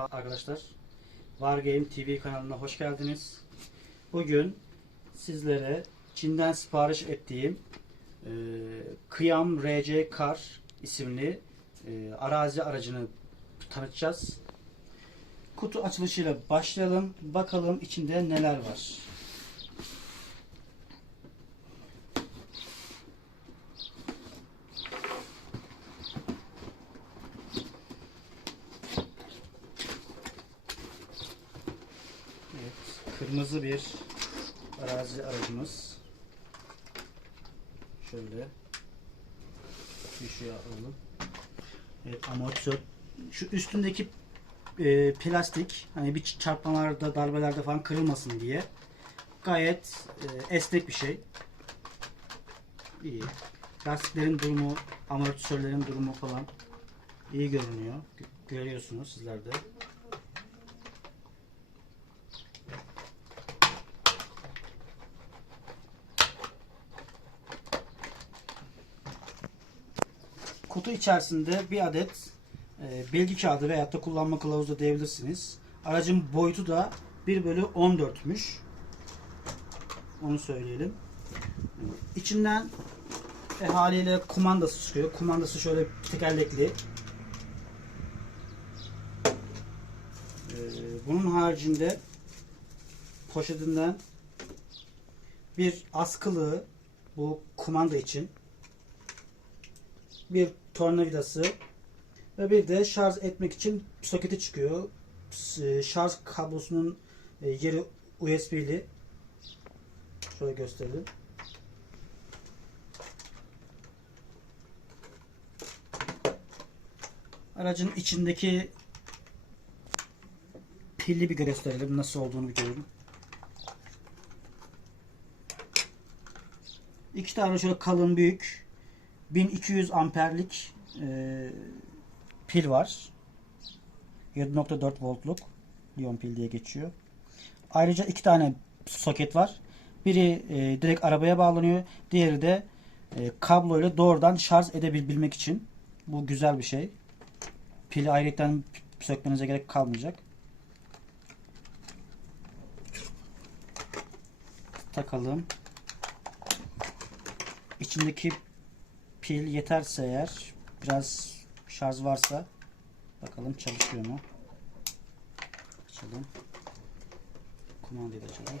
Merhaba arkadaşlar. Wargame TV kanalına hoş geldiniz. Bugün sizlere Çin'den sipariş ettiğim e, Kıyam RC Kar isimli e, arazi aracını tanıtacağız. Kutu açılışıyla başlayalım. Bakalım içinde neler var. Evet, kırmızı bir arazi aracımız. Şöyle bir şey alalım. Evet, amortisör. Şu üstündeki e, plastik hani bir çarpmalarda, darbelerde falan kırılmasın diye gayet e, esnek bir şey. İyi. Lastiklerin durumu, amortisörlerin durumu falan iyi görünüyor. Gö- Görüyorsunuz sizler de. Kutu içerisinde bir adet e, bilgi kağıdı veyahut da kullanma kılavuzu diyebilirsiniz. Aracın boyutu da 1 bölü 14'müş. Onu söyleyelim. İçinden e, haliyle kumandası çıkıyor. Kumandası şöyle tekerlekli. E, bunun haricinde poşetinden bir askılığı bu kumanda için bir tornavidası ve bir de şarj etmek için soketi çıkıyor. S- Şarj kablosunun e, yeri USB'li. Şöyle gösterelim. Aracın içindeki pilli bir gösterelim. Nasıl olduğunu bir görelim. İki tane şöyle kalın büyük 1200 amperlik e, pil var. 7.4 voltluk Lion pil diye geçiyor. Ayrıca iki tane soket var. Biri e, direkt arabaya bağlanıyor. Diğeri de e, kablo ile doğrudan şarj edebilmek için. Bu güzel bir şey. Pili ayrıca sökmenize gerek kalmayacak. Takalım. İçindeki pil yeterse eğer biraz şarj varsa bakalım çalışıyor mu? Açalım. Kumandayı da açalım.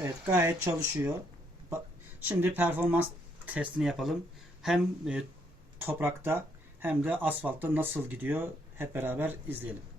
Evet gayet çalışıyor. Şimdi performans testini yapalım. Hem e, toprakta hem de asfaltta nasıl gidiyor hep beraber izleyelim.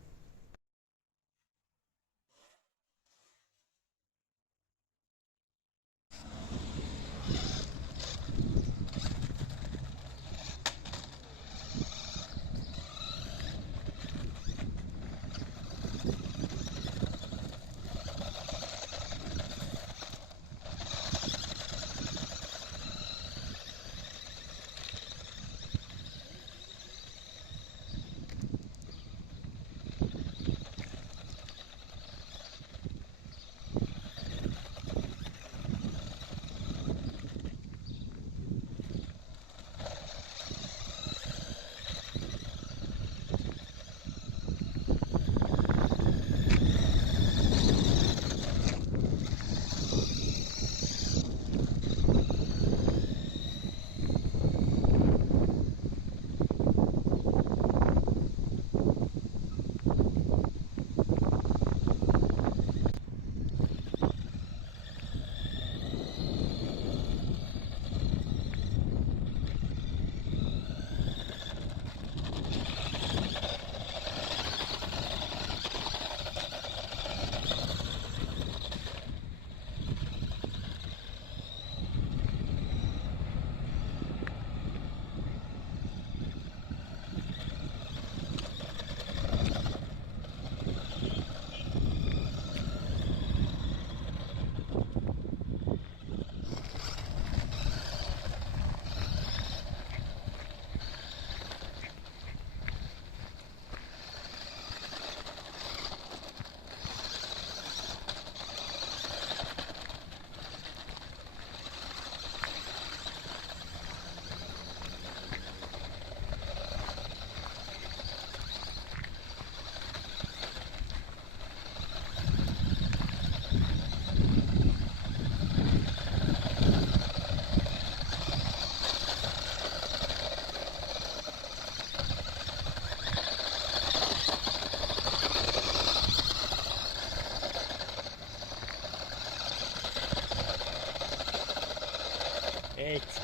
えいつ。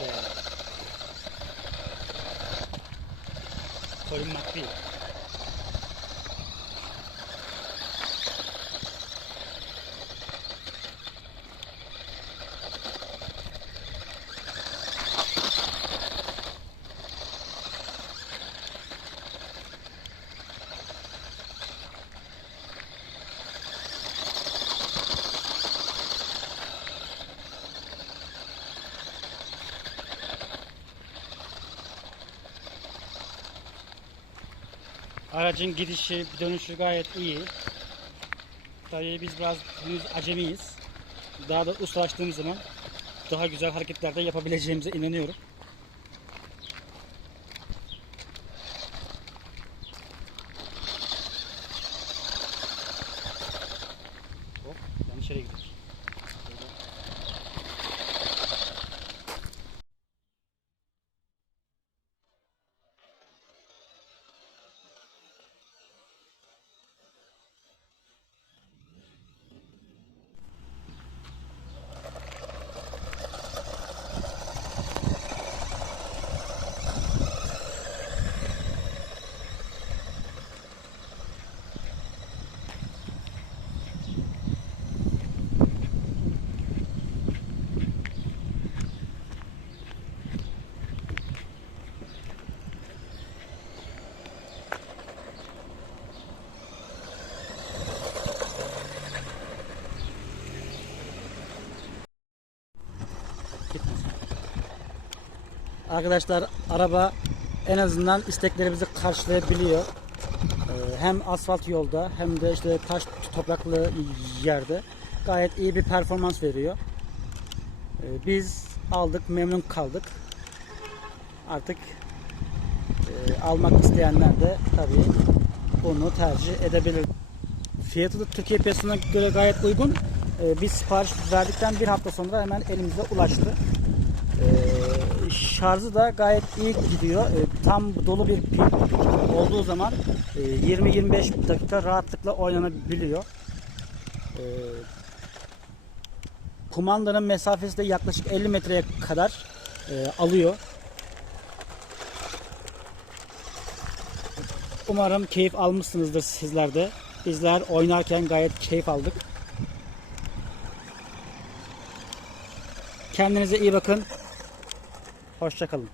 取りまく。Aracın gidişi, dönüşü gayet iyi. Tabii biz biraz henüz acemiyiz. Daha da ustalaştığımız zaman daha güzel hareketler de yapabileceğimize inanıyorum. Arkadaşlar araba en azından isteklerimizi karşılayabiliyor. Ee, Hem asfalt yolda hem de işte taş topraklı yerde gayet iyi bir performans veriyor. Ee, Biz aldık memnun kaldık. Artık e, almak isteyenler de tabii bunu tercih edebilir. Fiyatı da Türkiye piyasasına göre gayet uygun. Ee, Biz sipariş verdikten bir hafta sonra hemen elimize ulaştı. Şarjı da gayet iyi gidiyor. Ee, tam dolu bir pil olduğu zaman e, 20-25 dakika rahatlıkla oynanabiliyor. Ee, kumandanın mesafesi de yaklaşık 50 metreye kadar e, alıyor. Umarım keyif almışsınızdır sizler de. Bizler oynarken gayet keyif aldık. Kendinize iyi bakın. Hoşçakalın.